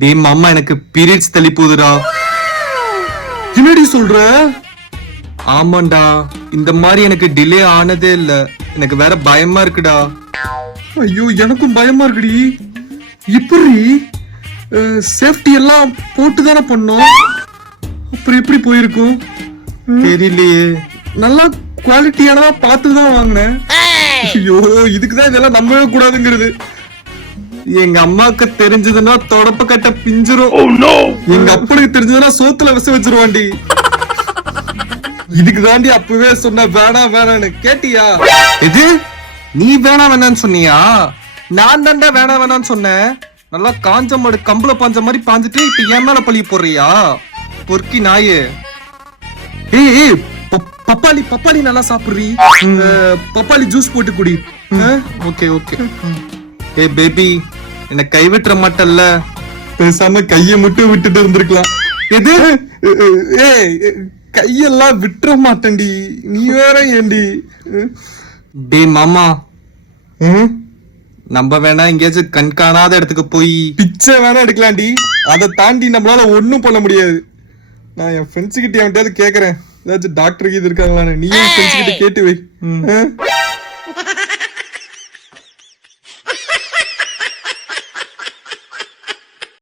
டேய் மாமா எனக்கு பீரியட்ஸ் தள்ளி போகுதுடா. என்னடி சொல்ற? ஆமாண்டா, இந்த மாதிரி எனக்கு டிலே ஆனதே இல்ல. எனக்கு வேற பயமா இருக்குடா. ஐயோ எனக்கும் பயமா இருக்குடி. இப்படி சேஃப்டி எல்லாம் போட்டு தானே பண்ணோம், அப்புறம் எப்படி போயிருக்கும் தெரியலையே. நல்லா குவாலிட்டியானதா பார்த்து தான் வாங்கினேன். ஐயோ இதுக்குதான் இதெல்லாம் நம்பவே கூடாதுங்கிறது. எங்க அம்மாக்கு தெரிஞ்சதுன்னா தொடப்ப கட்ட பிஞ்சிரும். எங்க அப்பனுக்கு தெரிஞ்சதுன்னா சோத்துல விச வச்சிருவாண்டி. இதுக்கு தாண்டி அப்பவே சொன்ன வேணாம் வேணான்னு. கேட்டியா? இது நீ வேணா வேணான்னு சொன்னியா? நான் தாண்டா வேணா வேணான்னு சொன்னேன். நல்லா காஞ்ச மாடு கம்பள பாஞ்ச மாதிரி பாஞ்சிட்டு இப்ப என் மேல பழி போடுறியா பொறுக்கி நாயே. ஏய் பப்பாளி பப்பாளி நல்லா சாப்பிடுறீ. பப்பாளி ஜூஸ் போட்டு குடி. Okay okay. ஏ பேபி, என்ன கைவிட்டுற மாட்டல்ல? பேசாம கைய மட்டும் விட்டுட்டு இருந்திருக்கலாம். எது? ஏய் கையெல்லாம் விட்டுற மாட்டேன்டி. நீ வேற ஏண்டி? டே மாமா, நம்ம வேணா எங்கேயாச்சும் கண் காணாத இடத்துக்கு போய் பிச்சை வேணா எடுக்கலாம்டி. அதை தாண்டி நம்மளால ஒண்ணும் பண்ண முடியாது. நான் என் ஃப்ரெண்ட்ஸ் கிட்ட என்கிட்டயாவது கேக்குறேன், ஏதாச்சும் டாக்டர் இது இருக்காங்களான்னு. நீ ஃப்ரெண்ட்ஸ் கிட்ட கேட்டு வை.